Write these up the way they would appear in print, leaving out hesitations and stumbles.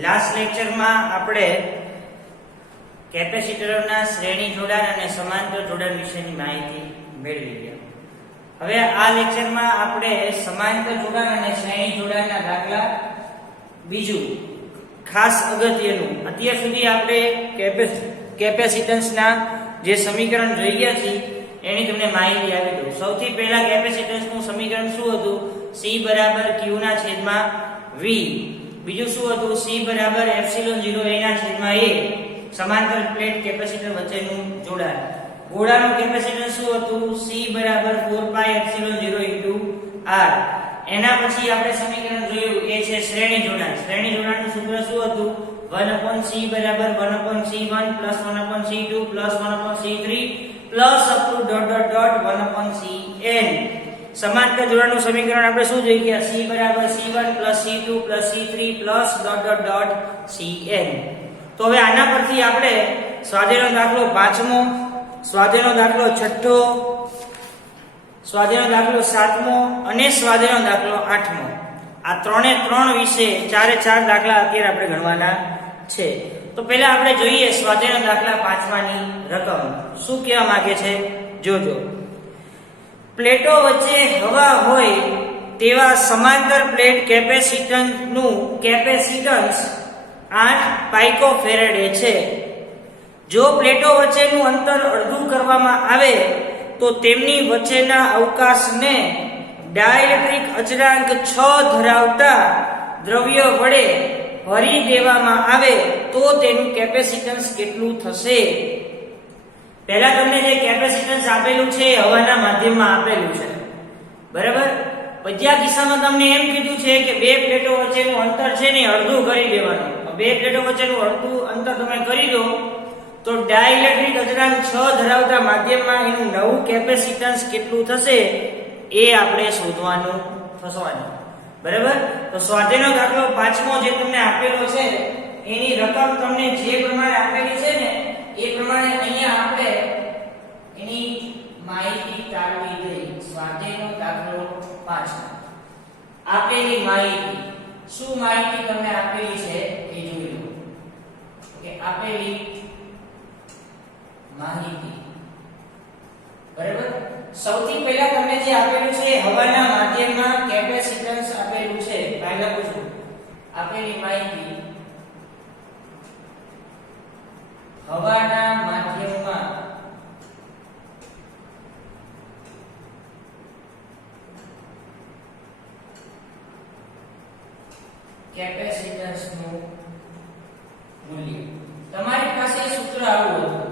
Last લેક્ચરમાં આપણે કેપેસિટરોના શ્રેણી જોડાણ અને સમાંતર જોડાણ વિશેની માહિતી મેળવી ગયા. હવે આ લેક્ચરમાં આપણે સમાંતર જોડાણ અને શ્રેણી જોડાણના દાખલા બીજું ખાસ અગત્યનું, અત્યાર સુધી આપણે કેપેસિટન્સના જે સમીકરણ જોઈ ગયા છે એની તમને માહિતી આપી દઉં. સૌથી પહેલા કેપેસિટન્સનું સમીકરણ શું હતું? C બરાબર Q ના છેદમાં V. બીજું શું હતું? C બરાબર એપ્સિલોન 0 A ના છેદમાં A. સમાંતર પ્લેટ કેપેસિટર વચ્ચેનું જોડાણ. ગોળાનું કેપેસિટન્સ શું હતું? C બરાબર 4 પાઈ એપ્સિલોન 0 ઇન્ટુ R. એના પછી આપણે સમીકરણ જોયું એ છે શ્રેણી જોડાણ. શ્રેણી જોડાણનું સૂત્ર શું હતું? 1/c બરાબર 1/c1 plus 1/c2 plus 1/c3 plus up to ... 1/cn. સમાંતર જોડાણનું સમીકરણ આપણે શું જોઈ ગયા? C બરાબર C1 plus C2 plus C3 plus ... cn. તો હવે આના પરથી આપણે સ્વાધ્યાયનો દાખલો 5મો, સ્વાધ્યાયનો દાખલો 6થો, સ્વાધ્યાયનો દાખલો 7મો અને સ્વાધ્યાયનો દાખલો 8મો, આ ત્રણ વિશે 4 દાખલા અત્યારે આપણે ગણવાના છે. તો પહેલા આપણે જોઈએ સ્વાધ્યાયનો દાખલા 5માની રકમ શું કહેવા માંગે છે. જોજો, પ્લેટો વચ્ચે હવા હોય તેવા સમાંતર પ્લેટ કેપેસિટન્સનું કેપેસિટન્સ 8 પાઇકોફેરેડે છે. જો પ્લેટો વચ્ચેનું અંતર અડધું કરવામાં આવે તો તેમની વચ્ચેના અવકાશને ડાઇલેક્ટ્રિક અચળાંક 6 ધરાવતા દ્રવ્ય વડે ભરી દેવામાં આવે તો તેનું કેપેસિટન્સ કેટલું થશે? પહેલા તમને જે કેપેસિટન્સ આપેલું છે એ હવાના માધ્યમમાં આપેલું છે, બરાબર. બીજા કિસ્સામાં તમને એમ કીધું છે કે બે પ્લેટો વચ્ચેનું અંતર છે ને અડધું કરી દેવાનું. બે પ્લેટો વચ્ચેનું અડધું અંતર તમે કરી દો તો ડાઇલેક્ટ્રિક અચળાંક 6 ધરાવતા માધ્યમમાં એનું નવું કેપેસિટન્સ કેટલું થશે એ આપણે શોધવાનું થવાનું, બરાબર. તો સ્વાધ્યાયનો દાખલો 5મો જે તમને આપેલો છે એની રકમ તમને જે પ્રમાણે આપેલી છે ને એ પ્રમાણે અહીંયા આપણે એની માહિતી તારવી દઈ. સ્વાધ્યાયનો દાખલો 5 આપેલી માહિતી, શું માહિતી તમને આપેલી છે એ જોઈ લો. કે આપેલી માહિતી, બરાબર. સૌથી પહેલા તમને જે આપેલું છે હવાના માધ્યમમાં કેપેસિટન્સ આપેલું છે. પહેલા પૂછો આપેલી માહિતી હવાના માધ્યમમાં કેપેસિટન્સનું મૂલ્ય. તમારી પાસે સૂત્ર આવું હતું: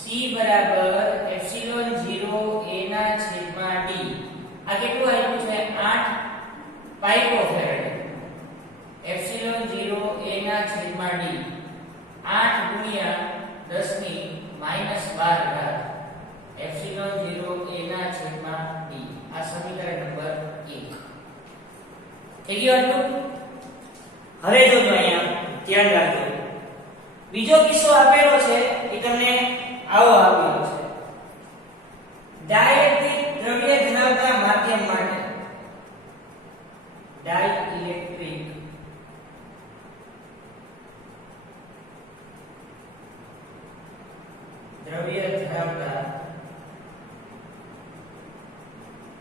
C બરાબર એપ્સિલોન 0 A ના છેદમાં D. આ કેટલું આવ્યું છે? 8 પાઇકોફેરેડ. એપ્સિલોન 0 A ના છેદમાં D 8 ગુણ્યા 10 ની -12 ઘાત એપ્સિલોન 0 A ના છેદમાં D. આ સમીકરણ નંબર 1 થઈ ગયું હતું. હવે જોજો, અહીંયા ધ્યાન રાખજો. બીજો કિસ્સો આપેલો છે એ તમને આવો આપેલો છે: ડાઇલેક્ટ્રિક દ્રવ્ય ધરાવતા માધ્યમ માટે, ડાઇલેક્ટ્રિક દ્રવ્ય ધરાવતા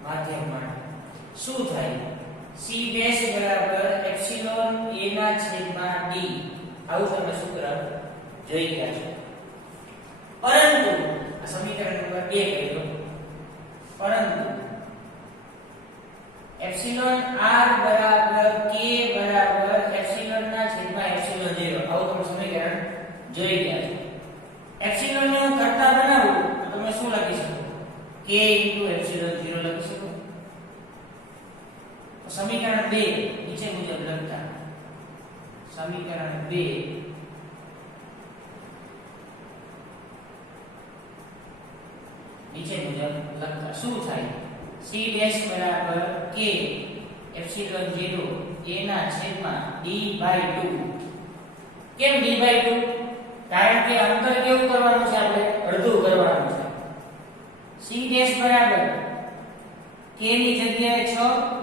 માધ્યમ માટે શું થાય? C ડેશ બરાબર એપ્સિલોન A ના છેદમાં D. આવું તમે સૂત્ર જોઈ ગયા છો. પરંતુ આ સમીકરણ નંબર 2 કહી દો. પરંતુ એપ્સિલોન R બરાબર K બરાબર એપ્સિલોન ના છેદમાં એપ્સિલોન 0. આવું તમે સમીકરણ જોઈ ગયા છો. એપ્સિલોન ને કરતા બનાવું તો તમે શું લખી શકો? K એપ્સિલોન 0 લખી શકો. સમીકરણ 2 નીચે મુજબ લખતા, સમીકરણ 2 નીચે મુજબ લખતા શું થાય? C ડેશ બરાબર K એપ્સિલોન 0 A ના છેદમાં D/2. કેમ D/2? કારણ કે અંતર કેવું કરવાનું છે? આપણે અડધું કરવાનું છે. C ડેશ બરાબર K ની જગ્યાએ 6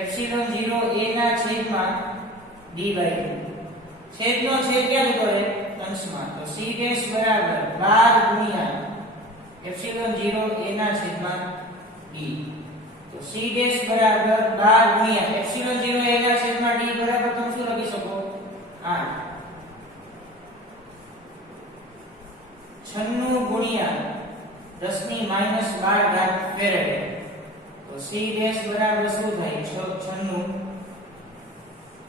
એપ્સિલોન 0 A ના છેદમાં D/2. છેદનો છેદ ક્યાં જતો રહે અંશમાં તો c ડેશ બરાબર 12 ગુણ્યા એપ્સિલોન 0 a ના છેદમાં d તો c ડેશ બરાબર 12 ગુણ્યા એપ્સિલોન 0 a ના છેદમાં d બરાબર તમે શું લખી શકો 8 96 ગુણ્યા 10 ની -12 ઘાત ફેરેડે તો c ડેશ બરાબર શું થાય 96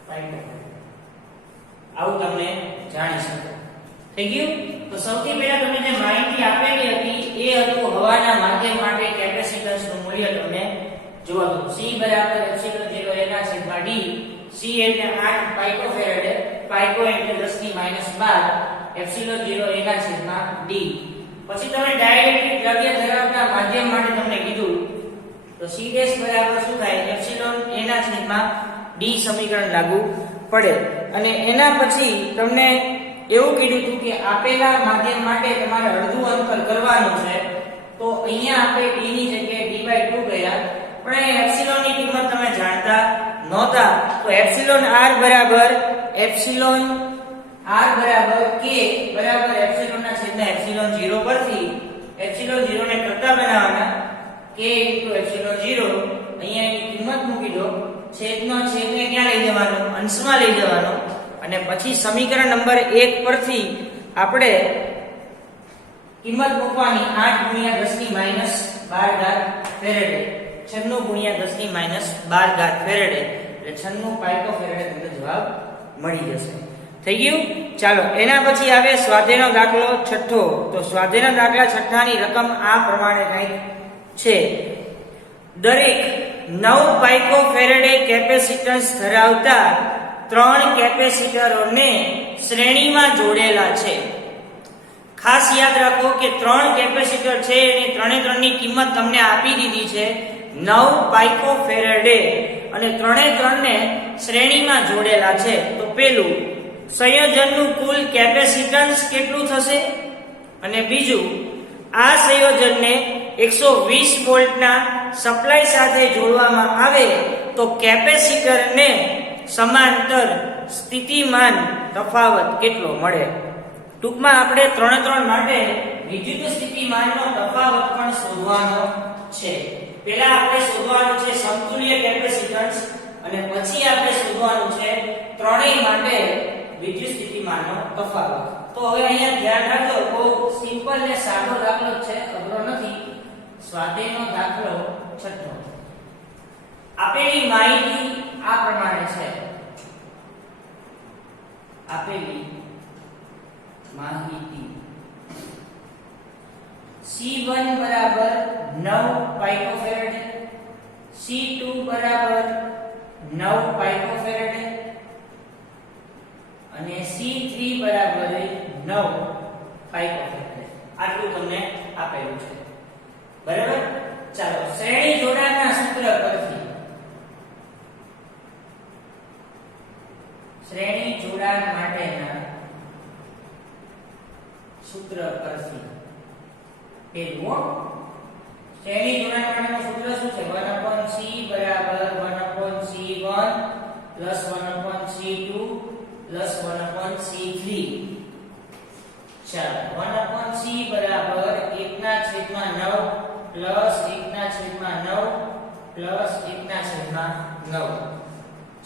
પાઇકો આવું તમને જાણી શકો થઈ ગયું તો સૌથી પહેલા તમને જે માહિતી આપેલી હતી એ હતું હવાના માધ્યમ માટે કેપેસિટન્સ નું મૂલ્ય તમને જોવા દો c બરાબર એપ્સિલોન 0 a ના છેદમાં d c એટલે 8 પાઇકોફેરેડ પાઇકો એટલે 10 ની -12 એપ્સિલોન 0 a ના છેદમાં d પછી તમે ડાઇલેક્ટ્રિક દ્રવ્ય ધરાવતા માધ્યમ માટે તમને કીધું તો c ડેશ બરાબર શું થાય એપ્સિલોન a ના છેદમાં d સમીકરણ લાગુ પડે અને એના પછી તમને એવું કીધું હતું કે આપેલા માધ્યમ માટે તમારે અડધું અંતર કરવાનું છે તો અહીંયા આપણે d ની જગ્યાએ d/2 ગયા પણ એ એપ્સિલોન ની કિંમત તમે જાણતા નહોતા તો એપ્સિલોન r બરાબર k બરાબર એપ્સિલોન ના છેદના એપ્સિલોન 0 પરથી એપ્સિલોન 0 ને કરતા બનાવવાના k એપ્સિલોન 0 અહીંયા એની કિંમત મૂકી દો છેદનો છેદને ક્યાં લઈ જવાનો અંશમાં લઈ જવાનો અને પછી સમીકરણ નંબર 1 પરથી આપણે કિંમત મૂકવાની 8 ગુણ્યા 10 ની -12 ઘાત ફેરેડે 96 ગુણ્યા 10 ની -12 ઘાત ફેરેડે એટલે 96 પાઇકોફેરેડે તમને જવાબ મળી જશે થઈ ગયું ચાલો એના પછી આવે સ્વાધ્યાયનો દાખલો છઠ્ઠો તો સ્વાધ્યાયના દાખલા છઠ્ઠાની રકમ આ પ્રમાણે કંઈક છે દરેક 9 પાઇકોફેરેડે કેપેસિટન્સ ધરાવતા 3 કેપેસિટરોને શ્રેણીમાં જોડેલા છે ખાસ યાદ રાખો કે 3 કેપેસિટર છે અને ત્રણે ત્રણની કિંમત તમને આપી દીધી છે 9 પાઇકોફેરેડે અને ત્રણે ત્રણને શ્રેણીમાં જોડેલા છે તો પેલું સંયોજનનું કુલ કેપેસિટન્સ કેટલું થશે અને બીજું આ સંયોજનને 120 વોલ્ટના સપ્લાય સાથે જોડવામાં આવે તો કેપેસિટરને સમાંતર સ્થિતિમાન તફાવત કેટલો મળે ટૂંકમાં આપણે ત્રણ માટે વિદ્યુત સ્થિતિમાનનો તફાવત પણ શોધવાનો છે પહેલા આપણે શોધવાનું છે સમતુલ્ય કેપેસિટન્સ અને પછી આપણે શોધવાનું છે ત્રણેય માટે વિદ્યુત સ્થિતિમાનનો તફાવત તો હવે અહીંયા ધ્યાન રાખજો બહુ સિમ્પલ ને સાદો દાખલો છે અઘરો નથી સ્વાધ્યાયનો દાખલો છઠ્ઠો આપેલી માહિતી આ પ્રમાણે છે આપેલી માહિતી C1 બરાબર 9 પાઇકોફેરેડ C2 બરાબર 9 પાઇકોફેરેડ અને C3 બરાબર 9 પાઇકોફેરેડ આટલું તમને આપેલું છે બરાબર ચાલો શ્રેણી જોડાણના સૂત્ર પરથી શ્રેણી જોડાણ માટેના સૂત્ર પરથી પેલું શ્રેણી જોડાણ માટેનું સૂત્ર શું છે 1/c બરાબર 1/c1 1/c2 1/c3 ચાલો 1/c બરાબર 1/9 1/9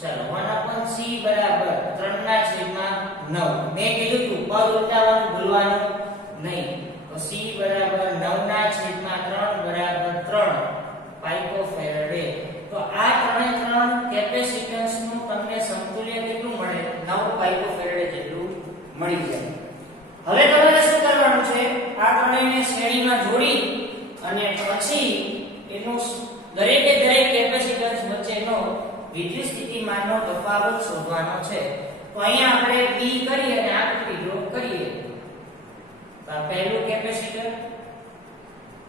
ચાલો 1/c બરાબર 3/9 મેં કીધું તું પદ ઉલટાવવાનું ભૂલવાનું નહીં તો c બરાબર 9/3 બરાબર 3 પાઇકોફેરેડે તો આ ત્રણ કેપેસિટન્સ નું તમને સમતુલ્ય કેટલું મળે 9 પાઇકોફેરેડે જેટલું મળી જાય હવે તમારે શું કરવાનું છે આ ત્રણેયને શ્રેણીમાં જોડી અને પછી એનું દરેકે દરેક કેપેસિટન્સ વચ્ચેનો વિદ્યુત સ્થિતિમાનનો તફાવત શોધવાનો છે તો અહીંયા આપણે p કરી અને આકૃતિ ડ્રો કરીએ તો આ પહેલું કેપેસિટર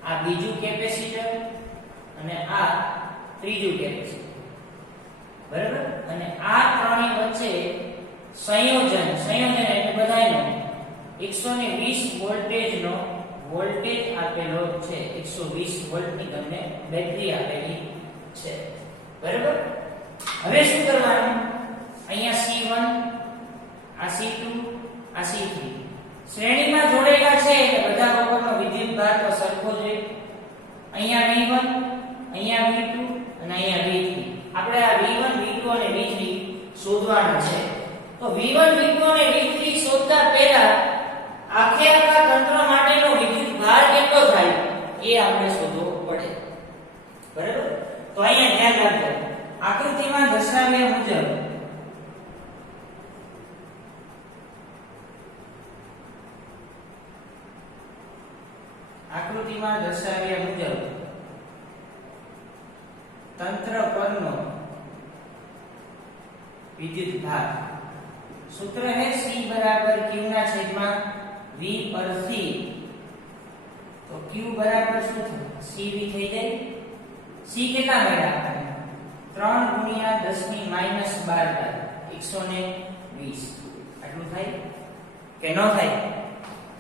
આ બીજું કેપેસિટર અને આ ત્રીજું કેપેસિટર બરાબર અને આ ત્રણેય વચ્ચે સંયોજન એટલે બધાયનો 120 વોલ્ટેજનો વોલ્ટેજ આપેલો છે 120 વોલ્ટની તમને બેટરી આપેલી છે બરાબર હવે શું કરવાનું અહીંયા C1 આ C2 આ C3 શ્રેણીમાં જોડેલા છે એટલે બધા ઉપરનો વિદ્યુતભાર તો સરખો જ રહે. અહીંયા V1 અહીંયા V2 અને અહીંયા V3. આપણે આ V1 V2 અને V3 શોધવાના છે. તો V1 V2 અને V3 શોધતા પહેલા આખે આખા તંત્ર માટેનો વિદ્યુતભાર કેટલો થાય એ આપણે શોધવો પડે. બરાબર? તો અહીંયા ધ્યાન રાખજો. આકૃતિમાં દર્શાવ્યા મુજબ તંત્ર પરનો વિદ્યુતભાર સૂત્ર है C बराबर Q ના છેદમાં V પર C. તો Q બરાબર શું થશે? CV થઈ જાય. C કેટલા મળ્યા આપણને? 3 ગુણ્યા 10 ની -12 120. આટલું થાય કે ન થાય?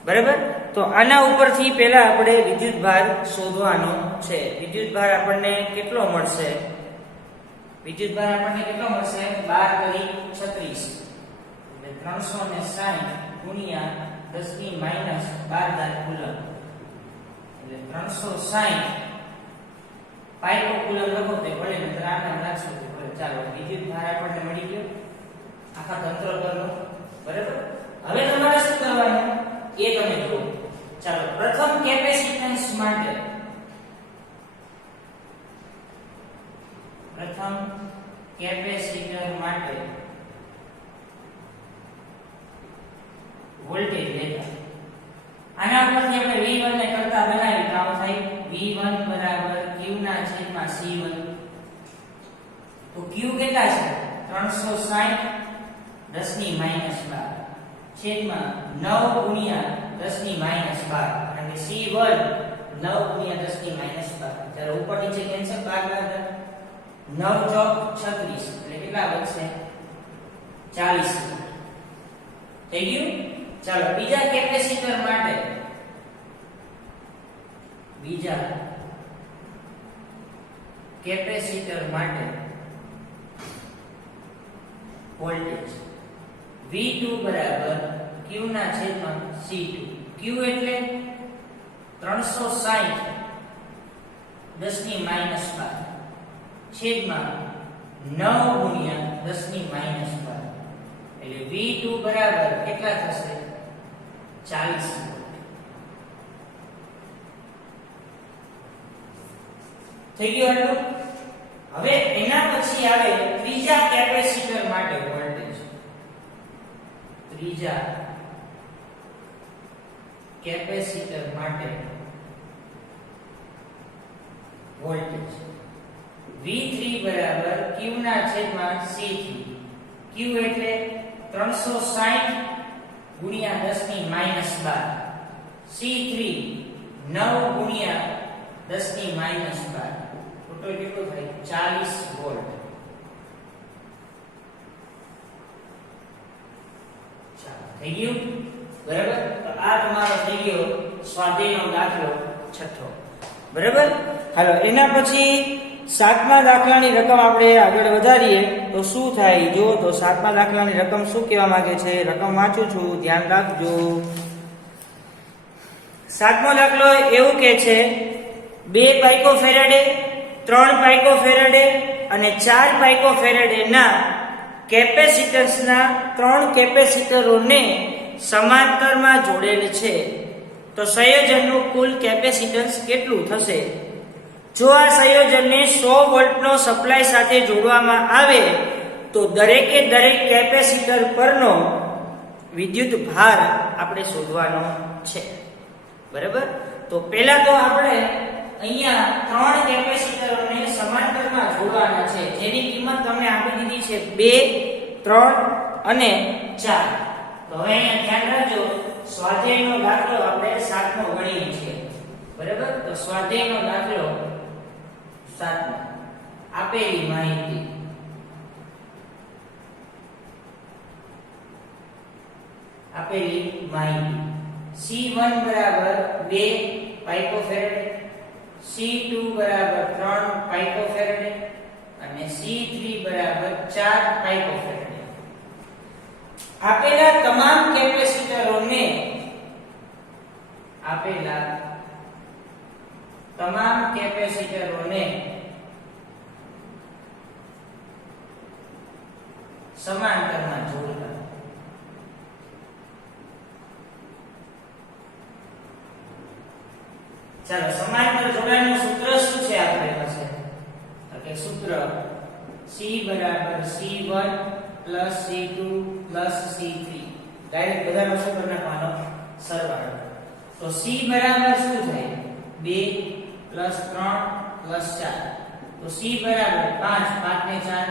બરાબર? તો આના ઉપરથી પહેલા આપણે વિદ્યુતભાર શોધવાનો છે. વિદ્યુતભાર આપણને કેટલો મળશે? વિદ્યુતભાર આપણને કેટલો મળશે? 12 કરી 36 એટલે 360 ગુણ્યા 10 ની -12 કુલમ એટલે 360 પાઇકો કુલમ લખો તે ભલે નતર આના રાખશો તો ભલે ચાલો. વિદ્યુતભાર આપણને મળી ગયો આખા તંત્ર પરનો. બરાબર? હવે તમારે શું કરવાનું એ તમે જુઓ. ચાલો પ્રથમ કેપેસિટન્સ માટે વોલ્ટેજ લેતા આના ઉપરથી આપણે V1 ને કરતા બનાવી તો આમ થાય V1 બરાબર Q ના છેદમાં C1. તો Q કેટલા છે? 360 10 ની -12 છેદમાં 9 ગુણ્યા 10 ની -12 અને C1 9 ગુણ્યા 10 ની -12. ત્યારે ઉપર નીચે કેન્સલ 12 9 ચોક 36 એટલે કેટલા બચશે? 40 થઈ ગયું. ચાલો બીજા કેપેસિટર માટે વોલ્ટેજ V2 બરાબર Q ના છેદમાં C2. Q એટલે 360 10 ની -12 છેદમાં 9 ગુણ્યા 10 ની -12 એટલે V2 બરાબર કેટલા થશે? 40 થઈ ગયું આટલું. હવે એના પછી આવે ત્રીજા કેપેસિટર માટે વોલ્ટેજ. ત્રીજા કેપેસિટર માટે વોલ્ટેજ V3 બરાબર Q ના છેદમાં C3. Q એટલે 360 ગુણ્યા 10 ની -12 C3 9 ગુણ્યા 10 ની -12 ટોટલ કેટલું થાય? 40 વોલ્ટ. ચાલો થઈ ગયું. બરાબર? તો આ તમારો થઈ ગયો સ્વાધ્યાયનો દાખલો 6. બરાબર? હાલો એના પછી 7મા દાખલાની રકમ આપણે આગળ વધારીએ તો શું થાય? જો તો 7મા દાખલાની રકમ શું કહેવા માંગે છે? રકમ વાંચું છું, ધ્યાન રાખજો. 7મો દાખલો એવું કહે છે 2 પાઇકોફેરેડે 3 પાઇકોફેરેડે અને 4 પાઇકોફેરેડે ના કેપેસિટન્સના 3 કેપેસિટરોને સમાંતરમાં જોડેલ છે. તો સંયોજનનું કુલ કેપેસિટન્સ કેટલું થશે? જો આ સંયોજનને 100 વોલ્ટનો સપ્લાય સાથે જોડવામાં આવે તો દરેકે દરેક કેપેસિટર પરનો વિદ્યુત ભાર આપણે શોધવાનો છે. બરાબર? તો પહેલા તો આપણે અહીંયા 3 કેપેસિટરોને સમાંતરમાં જોડવાના છે જેની કિંમત તમને આપી દીધી છે 2 3 અને 4. તો હવે અહીંયા ધ્યાન રાખજો સ્વાધ્યાયનો દાખલો આપણે 7મો ગણીએ છીએ. બરાબર? તો સ્વાધ્યાયનો દાખલો 7મો આપેલી માહિતી C1 બરાબર 2 પાઇકોફેરેડ C2 બરાબર 3 પાઇકોફેરેડ અને C3 બરાબર 4 પાઇકોફેરેડ. આપેલા તમામ કેપેસિટરોને સમાંતરમાં જોડતા. ચાલો સમાંતર જોડાણનું સૂત્ર શું છે આપણી પાસે? તો કે સૂત્ર C બરાબર C1 plus C2 plus C3. Direct બધાનો શું કરી નાખવાનો? સરવાળો. તો C બરાબર શું થાય? 2 plus 3 plus 4. તો C બરાબર 5 5 ને 4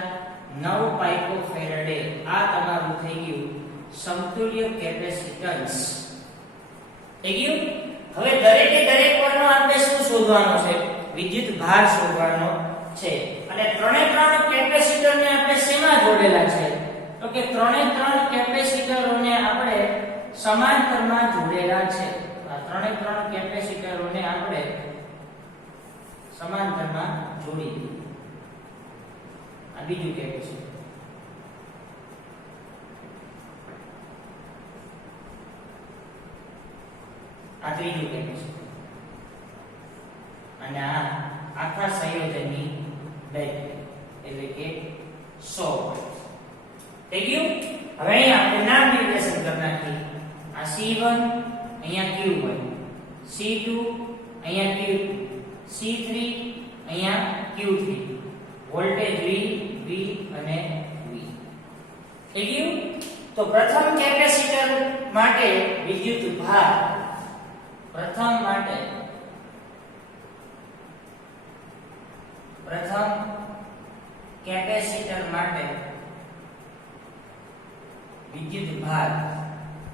9 પાઇકોફેરેડે. આ તમારું થઈ ગયું સમતુલ્ય કેપેસિટન્સ. થઈ ગયું. હવે દરેકે દરેક પરનો આપણે શું શોધવાનો છે? વિદ્યુત ભાર શોધવાનો છે. અને ત્રણે ત્રણ કેપેસિટરને આપણે શેમાં જોડેલા છે? તો કે ત્રણે ત્રણ કેપેસિટરોને આપણે સમાંતરમાં જોડેલા છે. આ ત્રણે ત્રણ કેપેસિટરોને આપણે સમાંતરમાં જોડી દીધું. આ બીજું કેપેસિટર. આ ત્રીજું કેપેસિટર. અને આ આખા સંયોજનની બેટરી એટલે કે 100 થઈ ગયું. હવે અહીંયા આપણે નામ નિર્દેશન કરી નાખીએ. આ C1 અહીંયા Q1, C2 અહીંયા Q2, C3 અહીંયા Q3. વોલ્ટેજ V અને V. થઈ ગયું. તો પ્રથમ કેપેસિટર માટે વિદ્યુત ભાર પ્રથમ કેપેસિટર માટે વિદ્યુત ભાર.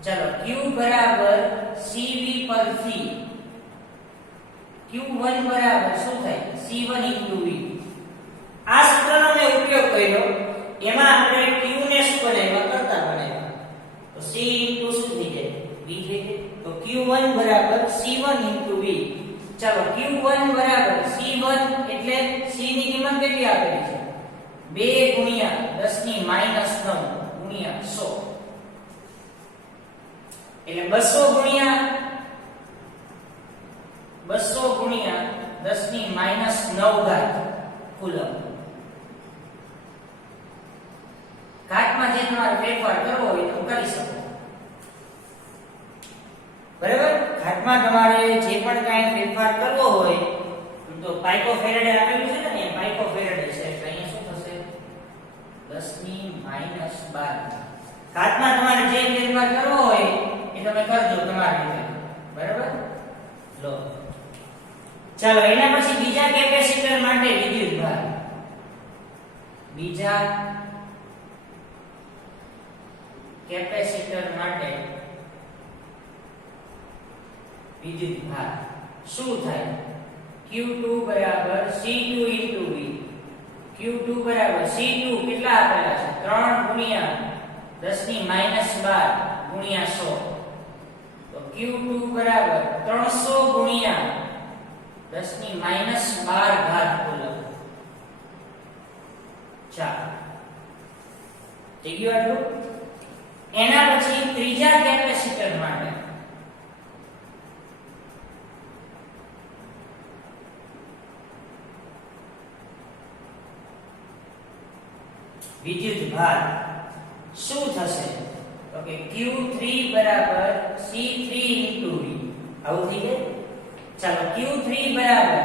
ચલો Q બરાબર CV પરથી Q1 બરાબર શું થાય? C1 * V. આ સૂત્રનો મેં ઉપયોગ કર્યો. એમાં આપણે Q ને શું બનાવ્યા? કરતા બનાવ્યા. તો C * શું થઈ જાય? V થઈ જાય. તો Q1 બરાબર C1 * V. ચાલો Q1 બરાબર C1 એટલે C ની કિંમત કેટલી આપેલી છે? 2 ગુણ્યા 10 ની -9 ગુણ્યા 100. એટલે 200 ગુણ્યા 10 ની -9 ઘાત કુલમ. ઘાતમાં જે તમારે ફેરફાર કરવો હોય તો કરી શકો. બરાબર? ઘાતમાં તમારે જે પણ કાંઈ ફેરફાર કરવો હોય તો પાઇકોફેરેડે આપેલું છે ને, પાઇકોફેરેડે છે એટલે અહીંયા શું થશે? 10 ની -12. ઘાતમાં તમારે જે ફેરફાર કરવો હોય એ તમે કરજો તમારી રીતે. બરાબર? લો ચાલો એના પછી બીજા કેપેસિટર માટે વિદ્યુત ભાર. બીજા કેપેસિટર માટે વિદ્યુત ભાર શું થાય? Q2 બરાબર C2 * V. Q2 બરાબર C2 કેટલા આપેલા છે? 3 ગુણ્યા 10 ની -12 ગુણ્યા 100. તો Q2 બરાબર 300 ગુણ્યા 10 ની -12 ઘાત કુલમ. ચાલો થઈ ગયું આટલું. એના પછી ત્રીજા કેપેસિટર માટે વિદ્યુત ભાર શું થશે? તો કે Q3 બરાબર C3 * V. આવું થઈ જાય. ચાલો Q3 બરાબર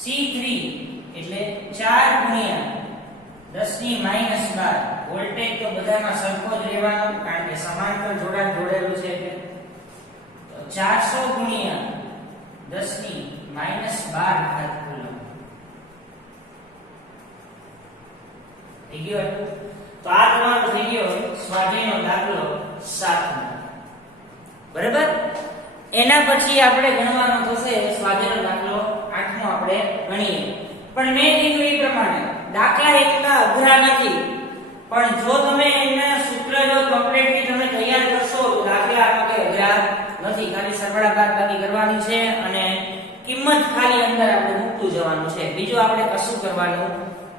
C3 એટલે 4 ગુણ્યા 10 ની -12. વોલ્ટેજ તો બધામાં સરખો જ રહેવાનો કારણ કે સમાંતર જોડાણ જોડેલું છે એટલે. તો 400 ગુણ્યા 10 ની -12 ઘાત કુલમ. થઈ ગયો. તો આ તમારો થઈ ગયો સ્વાધ્યાયનો દાખલો 7. બરાબર? એના પછી આપણે ગણવાનો થશે સ્વાધ્યાયનો દાખલો 8 આપણે ગણીએ. પણ મેં કીધું એ પ્રમાણે દાખલા એટલા અઘરા નથી, પણ જો તમે એના સૂત્ર જો કમ્પ્લીટલી તમે તૈયાર કરશો તો દાખલા આપણે અઘરા નથી. ખાલી સરવાળા બાદબાકી કરવાની છે અને કિંમત ખાલી અંદર આપણે મૂકતું જવાનું છે. બીજું આપણે કશું કરવાનું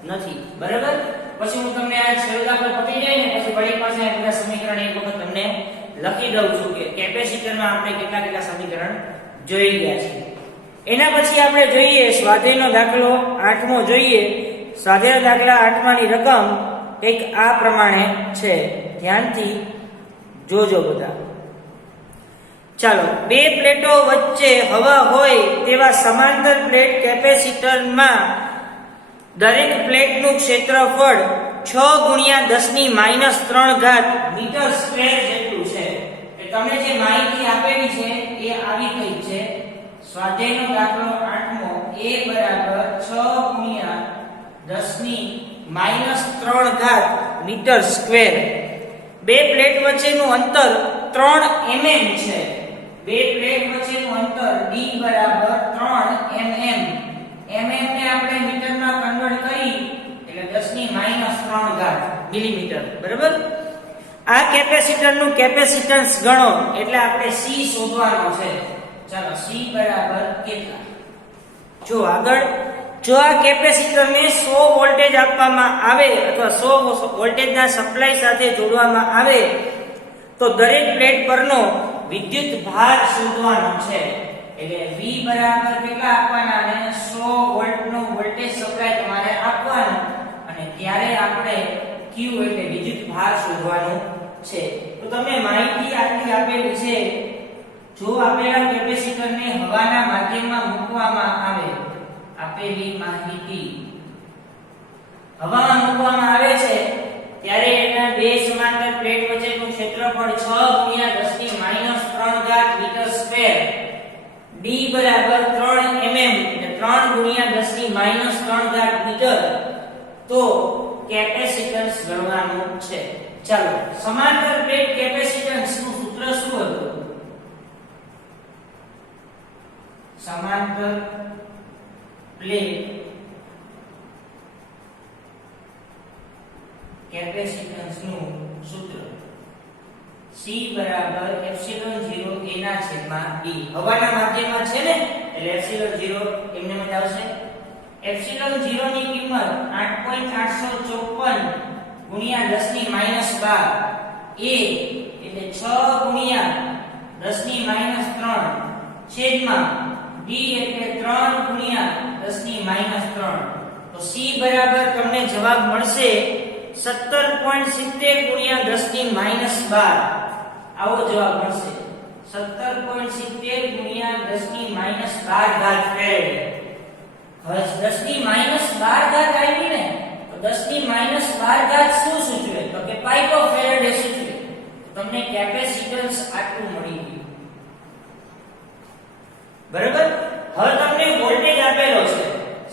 નથી. બરાબર? પછી હું તમને આ છેલ્લો દાખલો પતી જાય ને પછી વળી પાસે આ બધા સમીકરણ એક વખત તમને લખી દઉં છું કે કેપેસિટરમાં આપણે કેટલા કેટલા સમીકરણ જોઈ ગયા છે. એના પછી આપણે જોઈએ સ્વાધ્યાયનો દાખલો 8મો જોઈએ. સ્વાધ્યાય દાખલા 8માની રકમ એક આ પ્રમાણે છે, ધ્યાનથી જોજો બધા. ચાલો, બે પ્લેટો વચ્ચે હવા હોય તેવા સમાંતર પ્લેટ કેપેસિટરમાં દરેક પ્લેટનું ક્ષેત્રફળ 6 × 10⁻³ મીટર સ્ક્વેર જેટલું છે. કે તમને જે માહિતી આપેલી છે એ આવી કઈ છે. સ્વાધ્યાયનો દાખલો 8મો a બરાબર 6 × 10⁻³ મીટર સ્ક્વેર. બે પ્લેટ વચ્ચેનું અંતર 3 mm છે. બે પ્લેટ વચ્ચેનું અંતર d બરાબર 3 mm. mm ને આપણે મીટરમાં કન્વર્ટ કરી એટલે 10⁻³ મિલીમીટર, બરાબર. આ કેપેસિટરનું કેપેસિટન્સ ગણો એટલે આપણે c શોધવાનો છે. ચાલો, c બરાબર કેટલા? જો આગળ, જો આ કેપેસિટરને 100 વોલ્ટેજ આપવામાં આવે અથવા 100 વોલ્ટેજના સપ્લાય સાથે જોડવામાં આવે તો દરેક પ્લેટ પરનો વિદ્યુત ભાર શોધવાનો છે. એટલે V બરાબર કેટલા આપવાના અને 100 વોલ્ટનો વોલ્ટેજ સપ્લાય તમારે આપવાનો અને ત્યારે આપણે Q એટલે વિદ્યુત ભાર શોધવાનો છે. તો તમને માહિતી આટલી આપેલી છે. જો આપેલા કેપેસિટરને હવાના માધ્યમમાં મૂકવામાં આવે, આપેલી માહિતી હવામાં મૂકવામાં આવે છે ત્યારે એના બે સમાંતર પ્લેટ વચ્ચેનું ક્ષેત્રફળ 6 × 10⁻³ મીટર સ્ક્વેર, d બરાબર 3 mm એટલે 3 × 10⁻³ મીટર. તો કેપેસિટન્સ ગણવાનું છે. ચાલો, સમાંતર પ્લેટ કેપેસિટન્સ નું સૂત્ર શું હતું? સમાંતર પ્લેટ કેપેસિટન્સ નું સૂત્ર C બરાબર ε0 a ના છેદમાં d. હવાના માધ્યમમાં છે ને એટલે ε0 એમને જ આવશે. ε0 ની કિંમત 8.854 × 10⁻12 a એટલે 6 × 10⁻³ છેદમાં d એટલે 3 × 10⁻³ તો c બરાબર તમને જવાબ મળશે 17.70 × 10⁻12. આવો જવાબ મળશે 17.70 × 10⁻12 ફેરેડ. હવે 10⁻12 આવી ને તો 10⁻12 શું સૂચવે? તો કે પાઇકો ફેરેડ સૂચવે. તો તમને કેપેસિટન્સ આટલું મળી ગયું, બરાબર. હવે તમને વોલ્ટેજ આપેલો છે,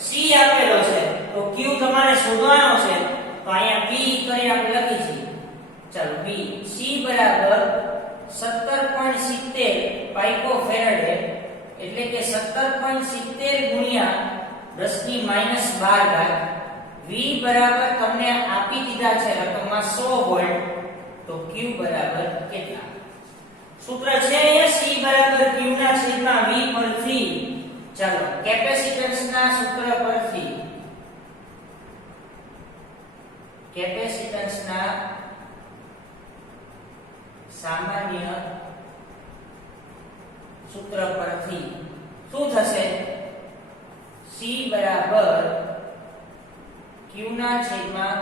C આપેલો છે, તો Q તમારે શોધવાનો છે. તો અહીંયા P કરી આપણે લખી છે. ચાલો, P C બરાબર 17.70 પાઇકો ફેરેડ એટલે કે 17.70 × 10⁻12. V બરાબર તમને આપી દીધા છે રકમમાં 100 વોલ્ટ. તો Q બરાબર કેટલા? સૂત્ર છે અહીંયા C બરાબર Q ના છેદમાં V પરથી. ચાલો, કેપેસિટન્સ ના સૂત્ર પરથી કેપેસિટન્સ ના સામાન્ય સૂત્ર પરથી શું થશે? C બરાબર Q ના છેદમાં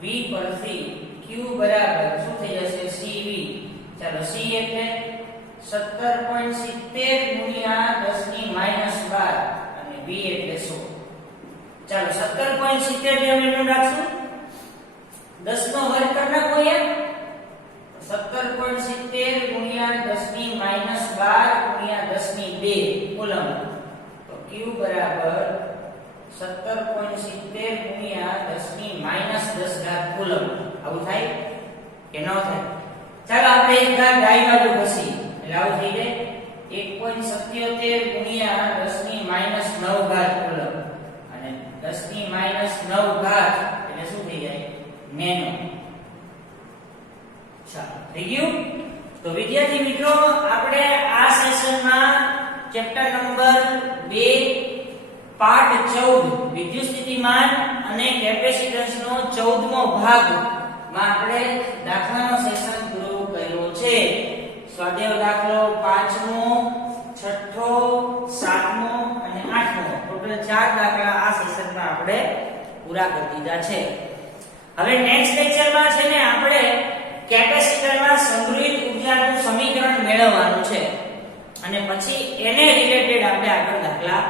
V પરથી Q બરાબર શું થઈ જશે? CV. ચાલો, C એટલે 17.70 × 10⁻12 અને V એટલે 100. ચાલો, 17.70 ને અમે નોંધ રાખશું. 10 નો વર્ગ કરી નાખો યાર. 17.70 × 10⁻12 × 10⁻2 કુલમ. તો Q બરાબર 17.70 × 10⁻10 કુલમ. આવું થાય કે ન થાય? ચાલો, આપણે એક ઘાત ડાબી બાજુ ઘસી એટલે આવું થઈ જાય 1.77 × 10⁻9 કુલમ અને 10⁻9 એટલે શું થઈ જાય? નેનો. ચાલો, થઈ ગયું. તો વિદ્યાર્થી મિત્રો, આપણે આ સેશનમાં ચેપ્ટર નંબર 2 પાઠ 14 વિદ્યુત સ્થિતિમાન અને કેપેસિટન્સ નો 14મો ભાગ માં આપણે દાખલાનો સેશન પૂરો કર્યો છે. સ્વાધ્યાય દાખલો 5મો, 6થો, 7મો અને 8મો ટોટલ 4 દાખલા આ સેશનમાં આપણે પૂરા કરી દીધા છે. હવે નેક્સ્ટ લેક્ચરમાં છે ને આપણે કેપેસિટરમાં સંગ્રહિત ઊર્જાનું સમીકરણ મેળવવાનું છે અને પછી એને રિલેટેડ આપણે આગળ દાખલા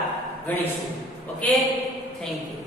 ગણીશું. Okay, thank you.